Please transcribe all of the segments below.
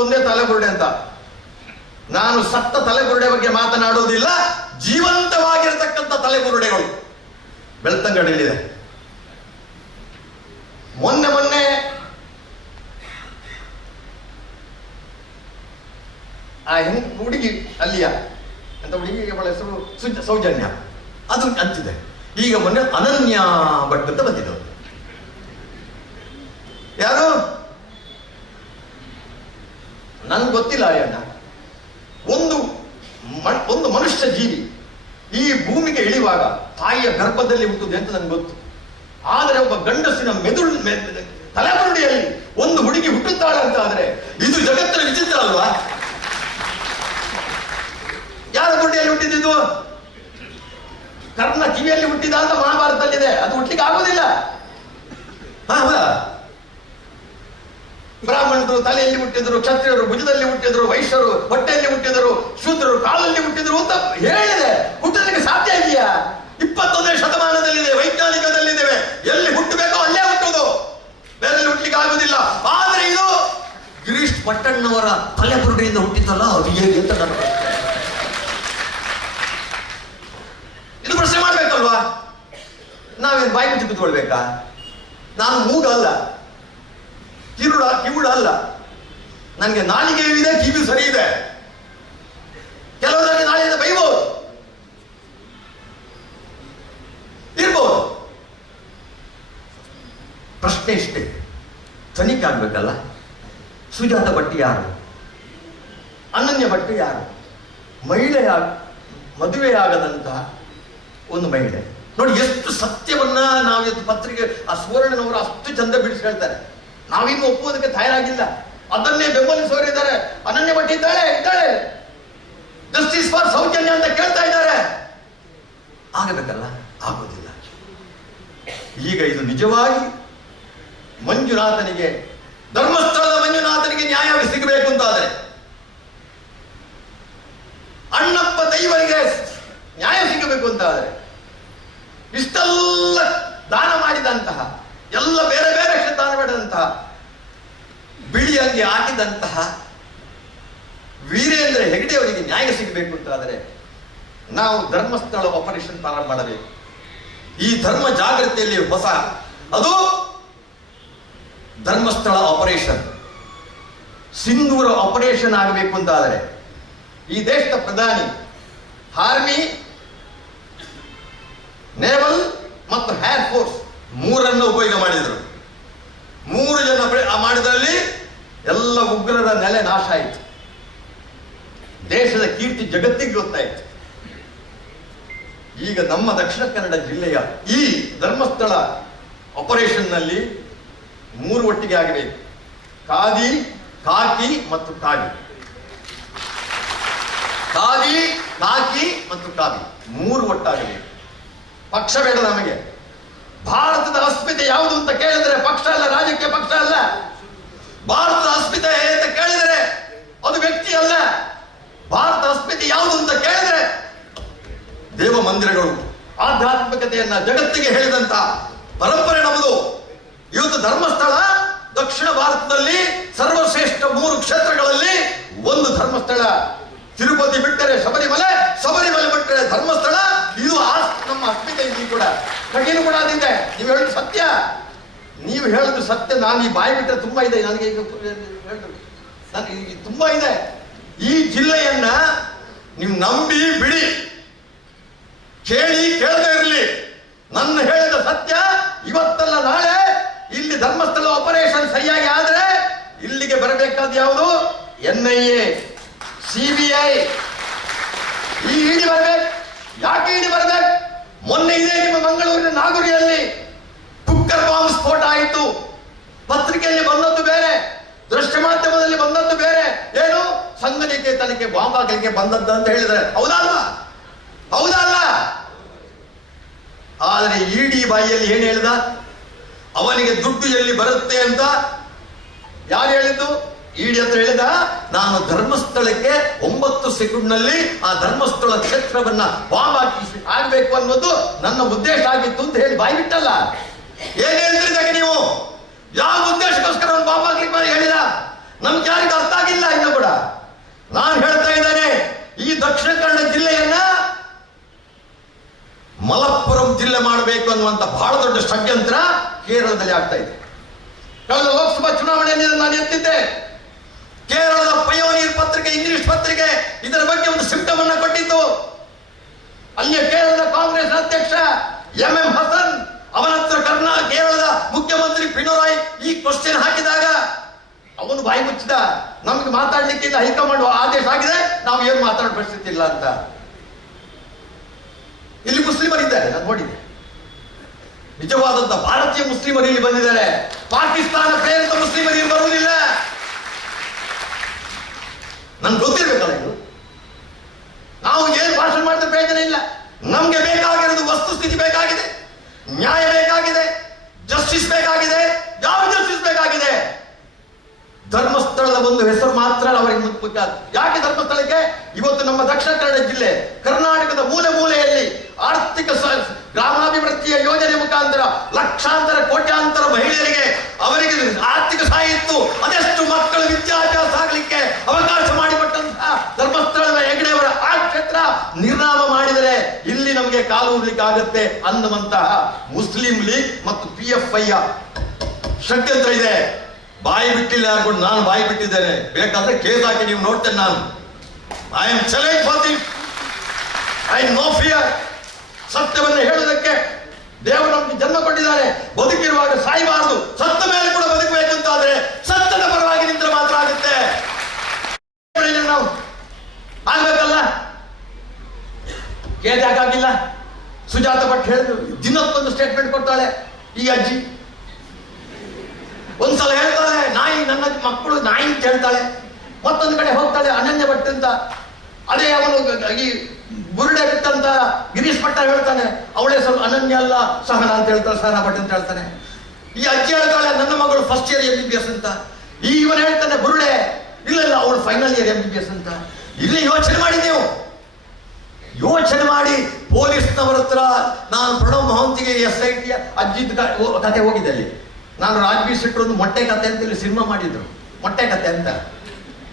ಒಂದೇ ತಲೆಬುರುಡೆ ಅಂತ. ನಾನು ಸತ್ತ ತಲೆಬುರುಡೆ ಬಗ್ಗೆ ಮಾತನಾಡುವುದಿಲ್ಲ, ಜೀವಂತವಾಗಿರತಕ್ಕಂಥ ತಲೆಬುರುಡೆಗಳು ಬೆಳ್ತಂಗಡಿಯಲ್ಲಿದೆ. ಮೊನ್ನೆ ಮೊನ್ನೆ ಆ ಹೆಂಗ್ ಹುಡುಗಿ ಅಲ್ಲಿಯ, ಅಂತ ಹುಡುಗಿ ಹೆಸರು ಸುಜ ಸೌಜನ್ಯ. ಅದು ಅಂತಿದೆ. ಈಗ ಮೊನ್ನೆ ಅನನ್ಯ ಭಟ್ ಅಂತ ಬಂದಿದ್ದು. ಯಾರು? ನನ್ಗೆ ಗೊತ್ತಿಲ್ಲ ಅಯ್ಯಣ್ಣ ಒಂದು ಒಂದು ಮನುಷ್ಯ ಜೀವಿ ಈ ಭೂಮಿಗೆ ಇಳಿವಾಗ ತಾಯಿಯ ಗರ್ಭದಲ್ಲಿ ಹುಟ್ಟುದೆ ಅಂತ ನನ್ಗೆ ಗೊತ್ತು. ಆದರೆ ಒಬ್ಬ ಗಂಡಸಿನ ಮೆದುಳು ತಲೆಮರುಡಿಯಲ್ಲಿ ಒಂದು ಹುಡುಗಿ ಹುಟ್ಟುತ್ತಾಳೆ ಅಂತ ಆದ್ರೆ ಇದು ಜಗತ್ತಿನ ವಿಚಿತ್ರ ಅಲ್ವಾ? ಯಾರ ಗುಂಡಿಯಲ್ಲಿ ಹುಟ್ಟಿದ್ದು ಕರ್ಣ ಕಿವಿಯಲ್ಲಿ ಹುಟ್ಟಿದ ಅಂತ ಮಹಾಭಾರತದಲ್ಲಿದೆ. ಅದು ಹುಟ್ಟಲಿಕ್ಕೆ ಆಗೋದಿಲ್ಲ ಹಾ, ಬ್ರಾಹ್ಮಣರು ತಲೆಯಲ್ಲಿ ಹುಟ್ಟಿದ್ರು, ಕ್ಷತ್ರಿಯರು ಭುಜದಲ್ಲಿ ಹುಟ್ಟಿದ್ರು, ವೈಶ್ಯರು ಹೊಟ್ಟೆಯಲ್ಲಿ ಹುಟ್ಟಿದರು, ಶೂದ್ರರು ಕಾಲಲ್ಲಿ ಹುಟ್ಟಿದ್ರು ಅಂತ ಹೇಳಿದೆ. ಹುಟ್ಟಲಿಕ್ಕೆ ಸಾಧ್ಯ ಇದೆಯಾ? ಇಪ್ಪತ್ತೊಂದನೇ ಶತಮಾನದಲ್ಲಿದೆ, ವೈಜ್ಞಾನಿಕದಲ್ಲಿದ್ದೇವೆ. ಎಲ್ಲಿ ಹುಟ್ಟಬೇಕೋ ಅಲ್ಲೇ ಹುಟ್ಟುದು ಬೇರೆ ಹುಟ್ಟಲಿಕ್ಕೆ ಆಗುದಿಲ್ಲ ಆದ್ರೆ ಇದು ಗಿರೀಶ್ ಪಟ್ಟಣ್ಣವರ ತಲೆಬುರುಡೆಯಿಂದ ಹುಟ್ಟಿದ್ದಲ್ಲ ಅದು ಹೇಗೆ ಅಂತ ನಾನು ಇದು ಪ್ರಶ್ನೆ ಮಾಡ್ಬೇಕಲ್ವಾ? ನಾವೇನು ಬಾಯಿ ಬಿಟ್ಟು ಕೂತ್ಕೊಳ್ಬೇಕಾ? ನಾನು ಮೂಗ ಅಲ್ಲ ಕಿರುಡ, ಕಿವುಡ ಅಲ್ಲ. ನನಗೆ ನಾಲಿಗೆ ಇದೆ, ಕಿವಿ ಸರಿ ಇದೆ. ಕೆಲವರಲ್ಲಿ ನಾಳೆಯಿಂದ ಬೈಬೋದು. ಇರ್ಬೋದು. ಪ್ರಶ್ನೆ ಇಷ್ಟೇ. ತನಿಖೆ ಆಗ್ಬೇಕಲ್ಲ? ಸುಜಾತ ಭಟ್ಟಿ ಯಾರು? ಅನನ್ಯ ಭಟ್ಟಿ ಯಾರು? ಮಹಿಳೆಯ ಮದುವೆಯಾಗದಂತಹ ಒಂದು ಮಹಿಳೆ. ನೋಡಿ, ಎಷ್ಟು ಸತ್ಯವನ್ನ ನಾವು ಪತ್ರಿಕೆ, ಆ ಸುವರ್ಣನವರು ಅಷ್ಟು ಚಂದ ಬಿಡಿಸಿ ಹೇಳ್ತಾರೆ ನಾವಿನ್ನು ಒಪ್ಪುವುದಕ್ಕೆ ತಯಾರಾಗಿಲ್ಲ. ಅದನ್ನೇ ಬೆಂಬಲಿಸೋರಿದ್ದಾರೆ ಅನನ್ಯ ಭಟ್ ಇದ್ದಾಳೆ ಇದ್ದಾಳೆ. ಜಸ್ಟಿಸ್ ಫಾರ್ ಸೌಜನ್ಯ ಅಂತ ಕೇಳ್ತಾ ಇದ್ದಾರೆ. ಆಗಬೇಕಲ್ಲ? ಆಗೋದಿಲ್ಲ. ಈಗ ಇದು ನಿಜವಾಗಿ ಮಂಜುನಾಥನಿಗೆ, ಧರ್ಮಸ್ಥಳದ ಮಂಜುನಾಥನಿಗೆ ನ್ಯಾಯ ಸಿಗಬೇಕು ಅಂತಾದರೆ, ಅಣ್ಣಪ್ಪ ದೈವರಿಗೆ ನ್ಯಾಯ ಸಿಗಬೇಕು ಅಂತಾದರೆ, ಇಷ್ಟೆಲ್ಲ ದಾನ ಮಾಡಿದಂತಹ ಎಲ್ಲ ಬೇರೆ ಬೇರೆ ದಾನ ಬಿಡಿದಂತಹ ಬಿಳಿ ಅಂಗಿ ಹಾಕಿದಂತಹ ವೀರೇಂದ್ರ ಹೆಗಡೆ ಅವರಿಗೆ ನ್ಯಾಯ ಸಿಗಬೇಕು ಅಂತಾದರೆ ನಾವು ಧರ್ಮಸ್ಥಳ ಆಪರೇಷನ್ ಪ್ರಾರಂಭ ಮಾಡಬೇಕು. ಈ ಧರ್ಮ ಜಾಗೃತಿಯಲ್ಲಿ ಹೊಸ ಅದು ಧರ್ಮಸ್ಥಳ ಆಪರೇಷನ್ ಸಿಂಧೂರ ಆಪರೇಷನ್ ಆಗಬೇಕು ಅಂತಾದರೆ ಈ ದೇಶದ ಪ್ರಧಾನಿ ಆರ್ಮಿ ನೇವಲ್ ಮತ್ತು ಹೇರ್ ಫೋರ್ಸ್ ಮೂರನ್ನು ಉಪಯೋಗ ಮಾಡಿದರು ಮೂರು ಜನ ಬೆ- ಆ ಮಾಡಿದಲ್ಲಿ ಎಲ್ಲ ನೆಲೆ ನಾಶ ಆಯಿತು. ದೇಶದ ಕೀರ್ತಿ ಜಗತ್ತಿಗೆ ಗೊತ್ತಾಯಿತು. ಈಗ ನಮ್ಮ ದಕ್ಷಿಣ ಕನ್ನಡ ಜಿಲ್ಲೆಯ ಈ ಧರ್ಮಸ್ಥಳ ಆಪರೇಷನ್ನಲ್ಲಿ ಮೂರು ಒಟ್ಟಿಗೆ ಆಗಬೇಕು. ಖಾದಿ ಕಾಕಿ ಮತ್ತು ಕಾವಿ ಖಾದಿ ಕಾಕಿ ಮತ್ತು ಕಾವಿ ಮೂರು ಒಟ್ಟಾಗಬೇಕು. ಪಕ್ಷ ಬೇಡ ನಮಗೆ. ಭಾರತದ ಅಸ್ಮಿತೆ ಯಾವುದು ಅಂತ ಕೇಳಿದ್ರೆ ಪಕ್ಷ ಅಲ್ಲ, ರಾಜಕೀಯ ಪಕ್ಷ ಅಲ್ಲ. ಭಾರತದ ಅಸ್ಮಿತೆ ಅಂತ ಕೇಳಿದರೆ ಅದು ವ್ಯಕ್ತಿ ಅಲ್ಲ. ಭಾರತ ಅಸ್ಮಿತೆ ಯಾವುದು ಅಂತ ಕೇಳಿದರೆ ದೇವ ಮಂದಿರಗಳು. ಆಧ್ಯಾತ್ಮಿಕತೆಯನ್ನ ಜಗತ್ತಿಗೆ ಹೇಳಿದಂತ ಪರಂಪರೆ ನಮ್ಮದು. ಇವತ್ತು ಧರ್ಮಸ್ಥಳ ದಕ್ಷಿಣ ಭಾರತದಲ್ಲಿ ಸರ್ವಶ್ರೇಷ್ಠ ಮೂರು ಕ್ಷೇತ್ರಗಳಲ್ಲಿ ಒಂದು ಧರ್ಮಸ್ಥಳ. ತಿರುಪತಿ ಬಿಟ್ಟರೆ ಶಬರಿಮಲೆ ಶಬರಿಮಲೆ ಬಿಟ್ಟರೆ ಧರ್ಮಸ್ಥಳ. ಇದು ನಮ್ಮ ಅಸ್ಮಿತೆ ಇಲ್ಲಿ ಕೂಡ. ಕಠಿಣ ಕೂಡ ಅದಿದೆ ನೀವು ಹೇಳಿದ ಸತ್ಯ. ನೀವು ಹೇಳುದು ಸತ್ಯ, ನಾನು ಈ ಬಾಯಿ ಬಿಟ್ಟರೆ ತುಂಬಾ ಇದೆ. ನನಗೆ ಈಗ ನನಗೆ ಈಗ ತುಂಬಾ ಇದೆ. ಈ ಜಿಲ್ಲೆಯನ್ನ ನೀವು ನಂಬಿ ಬಿಡಿ. ಕೇಳಿ ಕೇಳದೇ ಇರಲಿ. ನನ್ನ ಹೇಳಿದ ಸತ್ಯ ಇವತ್ತಲ್ಲ, ನಾಳೆ ಇಲ್ಲಿ ಧರ್ಮಸ್ಥಳ ಆಪರೇಷನ್ ಸರಿಯಾಗಿ ಆದ್ರೆ ಇಲ್ಲಿಗೆ ಬರಬೇಕಾದ ಯಾವುದು? ಎನ್ ಐ ಎ ಸಿಬಿಐ ಈ ಇಡಿ ಬರ್ಬೇಕು ಯಾಕೆ ಇಡಿ ಬರ್ಬೇಕು ಮೊನ್ನೆ ಇದೇ ನಿಮ್ಮ ಮಂಗಳೂರಿನ ನಾಗುರಿಯಲ್ಲಿ ಕುಕ್ಕರ್ ಬಾಂಬ್ ಸ್ಫೋಟ ಆಯಿತು ಪತ್ರಿಕೆಯಲ್ಲಿ ಬಂದದ್ದು ಬೇರೆ ದೃಶ್ಯ ಮಾಧ್ಯಮದಲ್ಲಿ ಬಂದದ್ದು ಬೇರೆ ಏನು ಸಂಘನಿಕೇತನಕ್ಕೆ ಬಾಂಬ್ ಹಾಕಲಿಕ್ಕೆ ಬಂದದ್ದು ಅಂತ ಹೇಳಿದ್ರೆ, ಹೌದಲ್ವಾ? ಹೌದಲ್ಲ? ಆದರೆ ಇಡಿ ಬಾಯಿಯಲ್ಲಿ ಏನು ಹೇಳಿದ? ಅವನಿಗೆ ದುಡ್ಡು ಎಲ್ಲಿ ಬರುತ್ತೆ ಅಂತ ಯಾರು ಹೇಳಿದ್ದು? ಇಡಿ ಅಂತ ಹೇಳಿದ? ನಾನು ಧರ್ಮಸ್ಥಳಕ್ಕೆ ಒಂಬತ್ತು ಸೆಕೆಂಡ್ನಲ್ಲಿ ಆ ಧರ್ಮಸ್ಥಳ ಕ್ಷೇತ್ರವನ್ನ ಬಾಂಬ್ ಹಾಕಿ ಆಗ್ಬೇಕು ಅನ್ನೋದು ನನ್ನ ಉದ್ದೇಶ ಆಗಿತ್ತು ಅಂತ ಹೇಳಿ ಬಾಯಿ ಬಿಟ್ಟಲ್ಲ. ಏನ್ ಹೇಳ್ತಿದ್ದಾಗ ನೀವು? ಯಾವ ಉದ್ದೇಶಕ್ಕೋಸ್ಕರ ಬಾಂಬ್ ಹಾಕ್ಲಿಕ್ಕೆ ಹೇಳಿದ? ನಮ್ಗೆ ಯಾರಿಗೂ ಅರ್ಥ ಆಗಿಲ್ಲ ನಾನು ಹೇಳ್ತಾ ಇದ್ದೇನೆ, ಈ ದಕ್ಷಿಣ ಕನ್ನಡ ಜಿಲ್ಲೆಯನ್ನ ಮಲಪ್ಪುರಂ ಜಿಲ್ಲೆ ಮಾಡಬೇಕು ಅನ್ನುವಂತ ಬಹಳ ದೊಡ್ಡ ಷಡ್ಯಂತ್ರ ಕೇರಳದಲ್ಲಿ ಆಗ್ತಾ ಇದೆ. ಕಳೆದ ಲೋಕಸಭಾ ಚುನಾವಣೆಯಲ್ಲಿ ನಾನು ಎತ್ತಿದ್ದೆ. ಕೇರಳದ ಪಯೋನೀರ್ ಪತ್ರಿಕೆ, ಇಂಗ್ಲಿಷ್ ಪತ್ರಿಕೆ, ಇದರ ಬಗ್ಗೆ ಒಂದು ಸಿಂಟಮನ್ನ ಕೊಟ್ಟಿತ್ತು. ಅಲ್ಲಿಯ ಕೇರಳದ ಕಾಂಗ್ರೆಸ್ ಅಧ್ಯಕ್ಷ ಎಂ ಎಂ ಹಸನ್ ಅವನತ್ರ ಕರ್ನಾಟಕ ಕೇರಳದ ಮುಖ್ಯಮಂತ್ರಿ ಪಿಣರಾಯಿ ಈ ಕ್ವಶನ್ ಹಾಕಿ ಅವನು ಬಾಯಿ ಮುಚ್ಚಿದ. ನಮ್ಗೆ ಮಾತಾಡ್ಲಿಕ್ಕೆ ಇಲ್ಲ ಹೈಕಮಾಂಡ್ ಆದೇಶ ಆಗಿದೆ. ನಾವು ಏನು ಮಾತಾಡೋ ಪರಿಸ್ಥಿತಿ ಇಲ್ಲ ಅಂತ. ಇಲ್ಲಿ ಮುಸ್ಲಿಮರಿದ್ದಾರೆ ನಾನು ನೋಡಿದೆ. ನಿಜವಾದಂತ ಭಾರತೀಯ ಮುಸ್ಲಿಮರು ಇಲ್ಲಿ ಬಂದಿದ್ದಾರೆ. ಪಾಕಿಸ್ತಾನ ಪ್ರೇರಿತ ಮುಸ್ಲಿಮರು ಇಲ್ಲಿ ಬರುವುದಿಲ್ಲ. ನನ್ಗೆ ಗೊತ್ತಿರ್ಬೇಕಲ್ಲ ಇದು? ನಾವು ಏನು ಭಾಷಣ ಮಾಡಿದ ಪ್ರಯೋಜನ ಇಲ್ಲ. ನಮ್ಗೆ ಬೇಕಾಗಿರೋದು ವಸ್ತುಸ್ಥಿತಿ ಬೇಕಾಗಿದೆ. ನ್ಯಾಯ ಬೇಕಾಗಿದೆ ಜಸ್ಟಿಸ್ ಬೇಕಾಗಿದೆ ಯಾವ ಜಸ್ಟಿಸ್ ಬೇಕಾಗಿದೆ ಧರ್ಮಸ್ಥಳದ ಒಂದು ಹೆಸರು ಮಾತ್ರ ಮುಖ್ಯ. ಯಾಕೆ ಧರ್ಮಸ್ಥಳಕ್ಕೆ ಇವತ್ತು ನಮ್ಮ ದಕ್ಷಿಣ ಕನ್ನಡ ಜಿಲ್ಲೆ ಕರ್ನಾಟಕದ ಮೂಲೆ ಮೂಲೆಯಲ್ಲಿ ಆರ್ಥಿಕ ಗ್ರಾಮಾಭಿವೃದ್ಧಿಯ ಯೋಜನೆ ಮುಖಾಂತರ ಲಕ್ಷಾಂತರ, ಕೋಟ್ಯಾಂತರ ಮಹಿಳೆಯರಿಗೆ ಅವರಿಗೆ ಆರ್ಥಿಕ ಸಹಾಯ ಇತ್ತು ಅದೆಷ್ಟು ಮಕ್ಕಳು ವಿದ್ಯಾಭ್ಯಾಸ ಆಗಲಿಕ್ಕೆ ಅವಕಾಶ ಮಾಡಿಕೊಟ್ಟಂತಹ ಧರ್ಮಸ್ಥಳದ ಹೆಗಡೆಯವರ ಆ ಕ್ಷೇತ್ರ ನಿರ್ನಾಮ ಮಾಡಿದರೆ ಇಲ್ಲಿ ನಮಗೆ ಕಾಲು ಆಗುತ್ತೆ ಅನ್ನುವಂತಹ ಮುಸ್ಲಿಂ ಲೀಗ್ ಮತ್ತು ಪಿ ಎಫ್ ಐ ಷಡ್ಯಂತ್ರ ಇದೆ ಬಾಯಿ ಬಿಟ್ಟಿಲ್ಲ ಅನ್ಕೊಂಡು ನಾನು ಬಾಯಿ ಬಿಟ್ಟಿದ್ದೇನೆ. ಬೇಕಾದ್ರೆ ಕೇಸ್ ಹಾಕಿ ನೀವು ನೋಡ್ತೇನೆ ನಾನು. I am challenge for the I no fear ಸತ್ಯವನ್ನು ಹೇಳುವುದಕ್ಕೆ ದೇವರು ನಮಗೆ ಜನ್ಮ ಕೊಟ್ಟಿದ್ದಾರೆ. ಬದುಕಿರುವಾಗ ಸಾಯಬಾರದು. ಸತ್ತ ಮೇಲೆ ಕೂಡ ಬದುಕಬೇಕು ಅಂತಾದ್ರೆ ಸತ್ಯದ ಪರವಾಗಿ ನಿಂತರೆ ಮಾತ್ರ ಆಗುತ್ತೆ. ನಾವು? ಆಗ್ಬೇಕಲ್ಲ? ಕೇಸ್ ಯಾಕಾಗಿಲ್ಲ? ಸುಜಾತ ಭಟ್ ಹೇಳಿದ್ರು, ದಿನಕ್ಕೊಂದು ಸ್ಟೇಟ್ಮೆಂಟ್ ಕೊಡ್ತಾಳೆ ಈ ಅಜ್ಜಿ. ಒಂದ್ಸಲ ಹೇಳ್ತಾಳೆ, ನಾಯಿ ನನ್ನ ಮಕ್ಕಳು, ನಾಯಿ ಅಂತ ಹೇಳ್ತಾಳೆ. ಮತ್ತೊಂದು ಕಡೆ ಹೋಗ್ತಾಳೆ, ಅನನ್ಯ ಭಟ್ ಅಂತ. ಅದೇ ಅವನು ಈ ಬುರುಡೆ ಬಿಟ್ಟಂತ ಗಿರೀಶ್ ಭಟ್ಟ ಹೇಳ್ತಾನೆ. ಅವಳೇ ಸ್ವಲ್ಪ ಅನನ್ಯ ಅಲ್ಲ, ಸಹನ ಅಂತ ಹೇಳ್ತಾಳೆ, ಸಹನ ಭಟ್ ಅಂತ ಹೇಳ್ತಾನೆ. ಈ ಅಜ್ಜಿ ಹೇಳ್ತಾಳೆ, ನನ್ನ ಮಗಳು first year M B B S ಅಂತ. ಈ ಇವನು ಹೇಳ್ತಾನೆ ಬುರುಡೆ ಇಲ್ಲ ಇಲ್ಲ ಅವಳು final year M B B S ಅಂತ. ಇಲ್ಲಿ ಯೋಚನೆ ಮಾಡಿ ನೀವು. ಯೋಚನೆ ಮಾಡಿ, ಪೊಲೀಸ್ನವರ ಹತ್ರ ನಾನು ಪ್ರಣವ್ ಮಹಂತಿಗೆ ಎಸ್ ಐ ಟಿ ಅಜ್ಜಿದ್ ಕ- ಓ- ಕತೆ ಹೋಗಿದ್ದೆ ಅಲ್ಲಿ. ನಾನು ರಾಜ್ಬೀರ್ ಶೆಟ್ಟರ್ ಒಂದು ಮೊಟ್ಟೆ ಕತೆ ಅಂತ ಇಲ್ಲಿ ಸಿನಿಮಾ ಮಾಡಿದ್ರು. ಮೊಟ್ಟೆ ಕತೆ ಅಂತ.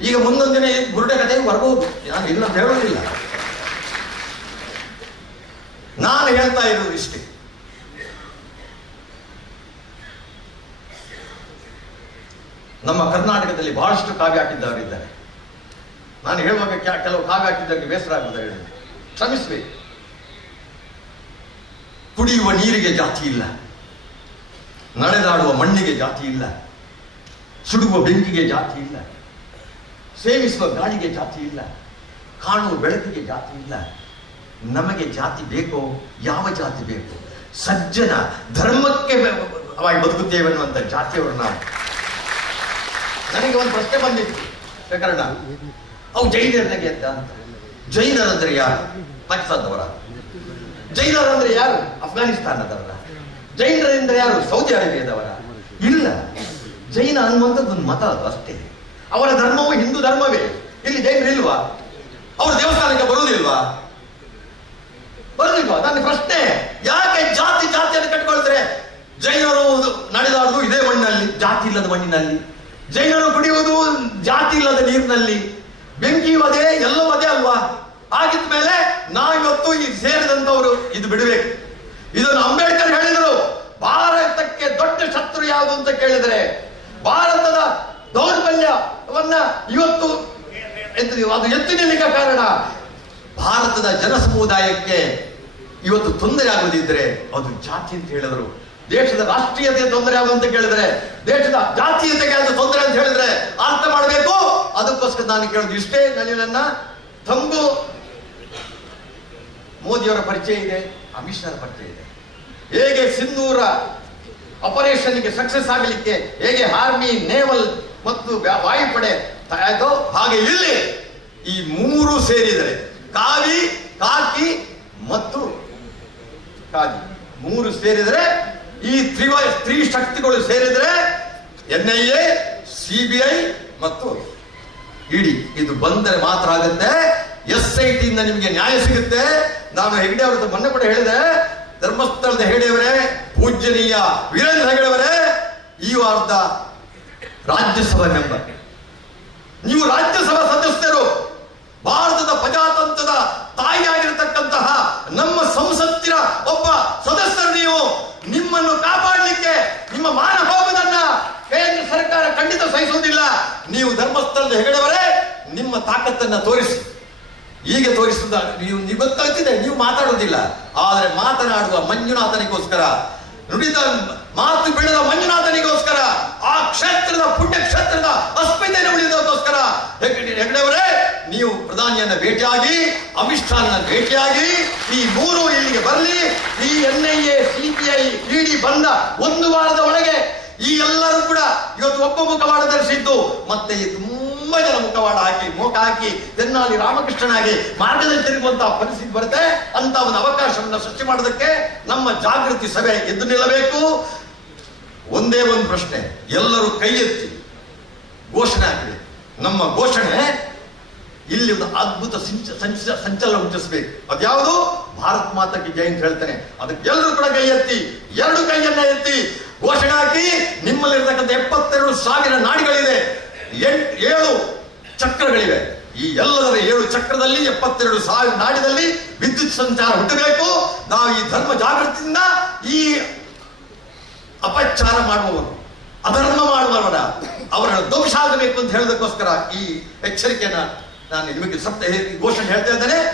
ಈಗ ಮುಂದೊಂದಿನ ದಿನ ಈ ಬುರುಡೆ ಕತೆ ಬರ್ಬೋದು ನಾನು ಇಲ್ಲ ಹೇಳೋದಿಲ್ಲ. ನಾನು ಹೇಳ್ತಾ ಇರೋದು ಇಷ್ಟೇ. ನಮ್ಮ ಕರ್ನಾಟಕದಲ್ಲಿ ಬಹಳಷ್ಟು ಕಾವ್ಯ ಹಾಕಿದ್ದವರಿದ್ದಾರೆ ನಾನು ಹೇಳುವಾಗ ಕೆಲವು ಕಾವ್ಯ ಹಾಕಿದ್ದಕ್ಕೆ ಬೇಸರ ಆಗುದ ಕ್ಷಮಿಸ್ಬೇಕು ಕುಡಿಯುವ ನೀರಿಗೆ ಜಾತಿ ಇಲ್ಲ. ನಡೆದಾಡುವ ಮಣ್ಣಿಗೆ ಜಾತಿ ಇಲ್ಲ, ಸುಡುವ ಬೆಂಕಿಗೆ ಜಾತಿ ಇಲ್ಲ, ಸೇವಿಸುವ ಗಾಳಿಗೆ ಜಾತಿ ಇಲ್ಲ, ಕಾಣುವ ಬೆಳಕಿಗೆ ಜಾತಿ ಇಲ್ಲ. ನಮಗೆ ಜಾತಿ ಬೇಕೋ, ಯಾವ ಜಾತಿ ಬೇಕು? ಸಜ್ಜನ ಧರ್ಮಕ್ಕೆ ಅವಾಗಿ ಬದುಕುತ್ತೇವೆ ಅನ್ನುವಂಥ ಜಾತಿಯವರು ನಾವು. ನನಗೆ ಒಂದು ಪ್ರಶ್ನೆ ಬಂದಿತ್ತು ಪ್ರಕರಣ ಅವು ಜೈನರಿಗೆ ಅಂತ. ಜೈನರಂದ್ರೆ ಯಾರು? ಪಾಕಿಸ್ತಾನದವರ. ಜೈನರಂದ್ರೆ ಯಾರು? ಅಫ್ಘಾನಿಸ್ತಾನದವರ. ಜೈನರೆಂದ್ರೆ ಯಾರು ಸೌದಿ ಅರೇಬಿಯಾದವರ? ಇಲ್ಲ. ಜೈನ ಅನ್ನುವಂಥದ್ದು ಒಂದು ಮತ ಅದು ಅಷ್ಟೇ. ಅವರ ಧರ್ಮವು ಹಿಂದೂ ಧರ್ಮವೇ. ಇಲ್ಲಿ ಜೈನರು ಇಲ್ವಾ? ಅವರು ದೇವಸ್ಥಾನಕ್ಕೆ ಬರುವುದಿಲ್ವಾ ಬರುದಿಲ್ವಾ? ನನ್ನ ಪ್ರಶ್ನೆ, ಯಾಕೆ ಜಾತಿ ಜಾತಿಯನ್ನು ಕಟ್ಕೊಳ್ತಾರೆ ಜೈನರು ನಡೆದಾಡುವುದು ಇದೇ ಮಣ್ಣಿನಲ್ಲಿ, ಜಾತಿ ಇಲ್ಲದ ಮಣ್ಣಿನಲ್ಲಿ. ಜೈನರು ಕುಡಿಯುವುದು ಜಾತಿ ಇಲ್ಲದ ನೀರಿನಲ್ಲಿ. ಬೆಂಕಿಯು ಅದೇ ಎಲ್ಲವೂ ಅದೇ ಅಲ್ವಾ? ಆಗಿದ್ಮೇಲೆ ನಾವಿವತ್ತು ಈ ಸೇರಿದಂತವರು ಇದು ಬಿಡಬೇಕು. ಇದನ್ನು ಅಂಬೇಡ್ಕರ್ ಹೇಳಿದರು. ಭಾರತಕ್ಕೆ ದೊಡ್ಡ ಶತ್ರು ಯಾವುದು ಅಂತ ಕೇಳಿದರೆ ಭಾರತದ ದೌರ್ಬಲ್ಯವನ್ನ ಇವತ್ತು ಅದು ಎತ್ತಿ ನಿಲ್ಲಿಕ ಕಾರಣ? ಭಾರತದ ಜನ ಸಮುದಾಯಕ್ಕೆ ಇವತ್ತು ತೊಂದರೆ ಆಗುದಿದ್ರೆ ಅದು ಜಾತಿ ಅಂತ ಹೇಳಿದರು. ದೇಶದ ರಾಷ್ಟ್ರೀಯತೆ ತೊಂದರೆ ಆಗುವಂತ ಕೇಳಿದ್ರೆ, ದೇಶದ ಜಾತೀಯತೆಗೆ ಅದು ತೊಂದರೆ ಅಂತ ಹೇಳಿದ್ರೆ ಅರ್ಥ ಮಾಡಬೇಕು? ಅದಕ್ಕೋಸ್ಕರ ನಾನು ಕೇಳೋದು ಇಷ್ಟೇ ನನಗೆ ನನ್ನ ತಂಗು ಮೋದಿಯವರ ಪರಿಚಯ ಇದೆ ಅಮಿತ್ ಶಾ ಪರಿಚಯ ಇದೆ. ಹೇಗೆ ಸಿಂಧೂರ ಆಪರೇಷನ್ಗೆ ಸಕ್ಸಸ್ ಆಗಲಿಕ್ಕೆ ಹೇಗೆ ಆರ್ಮಿ ನೇವಲ್ ಮತ್ತು ವ್ಯಾ- ವಾಯುಪಡೆ ತಯಾರಿತೋ ಹಾಗೆ ಇಲ್ಲಿ ಈ ಮೂರು ಸೇರಿದರೆ ಕಾವಿ, ಕಾಕಿ ಮತ್ತು ಕಾದಿ ಮೂರು ಸೇರಿದರೆ ಈ ತ್ರಿವ ಸ್ತ್ರೀ ಶಕ್ತಿಗಳು ಸೇರಿದರೆ ಎನ್ ಐ ಎ ಸಿಬಿಐ ಮತ್ತು ಇಡಿ ಇದು ಬಂದರೆ ಮಾತ್ರ ಆಗುತ್ತೆ. ಎಸ್ ಐ ಟಿಯಿಂದ ನಿಮಗೆ ನ್ಯಾಯ ಸಿಗುತ್ತೆ. ನಾನು ಹೆಗ್ಡೆ ಅವ್ರದ್ದು ಮೊನ್ನೆ ಕೂಡ ಹೇಳಿದೆ. ಧರ್ಮಸ್ಥಳದ ಹೆಗಡೆಯವರೇ, ಪೂಜ್ಯನೀಯ ವೀರೇಂದ್ರ ಹೆಗಡೆಯವರೇ, ಈ ವಾರದ ರಾಜ್ಯಸಭಾ ಮೆಂಬರ್. ನೀವು ರಾಜ್ಯಸಭಾ ಸದಸ್ಯರು, ಭಾರತದ ಪ್ರಜಾತಂತ್ರದ ತಾಯಿಯಾಗಿರತಕ್ಕಂತಹ ನಮ್ಮ ಸಂಸತ್ತಿನ ಒಬ್ಬ ಸದಸ್ಯರು ನೀವು, ನಿಮ್ಮನ್ನು ಕಾಪಾಡಲಿಕ್ಕೆ, ನಿಮ್ಮ ಮಾನ ಹೋಗುವುದನ್ನ ಕೇಂದ್ರ ಸರ್ಕಾರ ಖಂಡಿತ ಸಹಿಸುವುದಿಲ್ಲ. ನೀವು ಧರ್ಮಸ್ಥಳದ ಹೆಗಡೆಯವರೇ, ನಿಮ್ಮ ತಾಕತ್ತನ್ನ ತೋರಿಸಿ. ಹೀಗೆ ತೋರಿಸುದ ನೀವು ನೀವು ಗೊತ್ತಾಗ್ತಿದೆ, ನೀವು ಮಾತಾಡುವುದಿಲ್ಲ. ಆದರೆ ಮಾತನಾಡುವ ಮಂಜುನಾಥನಿಗೋಸ್ಕರ, ನುಡಿದ ಮಾತು ಬಿಡದ ಮಂಜುನಾಥನಿಗೋಸ್ಕರ, ಆ ಕ್ಷೇತ್ರದ ಪುಣ್ಯ ಕ್ಷೇತ್ರದ ಅಸ್ಮಿತೆಯನ್ನು ಉಳಿದೋಸ್ಕರ ಹೆಗ್ಡೆಯವರೇ ನೀವು ಪ್ರಧಾನಿಯನ್ನ ಭೇಟಿಯಾಗಿ ಅಮಿತ್ ಶಾನ ಭೇಟಿಯಾಗಿ, ಈ ಮೂರು ಇಲ್ಲಿಗೆ ಬರಲಿ. ಈ N I A CBI ED ಬಂದ ಒಂದು ವಾರದ ಒಳಗೆ ಈ ಎಲ್ಲರೂ ಕೂಡ ಇವತ್ತು ಒಬ್ಬ ಮುಖವಾಡ ಧರಿಸಿದ್ದು ಮತ್ತೆ ಈ ತುಂಬಾ ಜನ ಮುಖವಾಡ ಹಾಕಿ ಮೋಕ ಹಾಕಿ ತೆನ್ನಾಲಿ ರಾಮಕೃಷ್ಣನಾಗಿ ಮಾರ್ಗದಲ್ಲಿ ತಿರುಗುವಂತಹ ಪರಿಸ್ಥಿತಿ ಬರುತ್ತೆ. ಅಂತ ಒಂದು ಅವಕಾಶವನ್ನು ಸೃಷ್ಟಿ ಮಾಡೋದಕ್ಕೆ ನಮ್ಮ ಜಾಗೃತಿ ಸಭೆ ಎದ್ದು ನಿಲ್ಲಬೇಕು. ಒಂದೇ ಒಂದು ಪ್ರಶ್ನೆ, ಎಲ್ಲರೂ ಕೈ ಎತ್ತಿ ಘೋಷಣೆ ಆಗಲಿ ನಮ್ಮ ಘೋಷಣೆ ಇಲ್ಲಿ ಒಂದು ಅದ್ಭುತ ಸಂಚ ಸಂಚ ಸಂಚಲನ ಹುಟ್ಟಿಸಬೇಕು ಅದ್ಯಾವುದು? ಭಾರತ್ ಮಾತಕ್ಕೆ ಜೈ ಅಂತ ಹೇಳ್ತೇನೆ. ಅದಕ್ಕೆ ಎಲ್ಲರೂ ಕೂಡ ಕೈ ಎತ್ತಿ, ಎರಡು ಕೈಯನ್ನ ಎತ್ತಿ ಘೋಷಣೆ ಹಾಕಿ, ನಿಮ್ಮಲ್ಲಿರ್ತಕ್ಕಂಥ ಎಪ್ಪತ್ತೆರಡು ಸಾವಿರ ನಾಡಿಗಳಿದೆ. ಎಂಟ್ ಏಳು ಚಕ್ರಗಳಿವೆ. ಈ ಎಲ್ಲದರ ಏಳು ಚಕ್ರದಲ್ಲಿ ಎಪ್ಪತ್ತೆರಡು ಸಾವಿರ ನಾಡಿನಲ್ಲಿ ವಿದ್ಯುತ್ ಸಂಚಾರ ಹುಟ್ಟಬೇಕು. ನಾವು ಈ ಧರ್ಮ ಜಾಗೃತಿಯಿಂದ ಈ ಅಪಚಾರ ಮಾಡುವವರು, ಅಧರ್ಮ ಮಾಡುವವರ ಅವರ ದೋಷ ಆಗಬೇಕು ಅಂತ ಹೇಳೋದಕ್ಕೋಸ್ಕರ ಈ ಎಚ್ಚರಿಕೆಯನ್ನ ನಾನು ನಿಮಗೆ ಸತ್ಯ ಘೋಷಣೆ ಹೇಳ್ತಾ ಇದ್ದೇನೆ.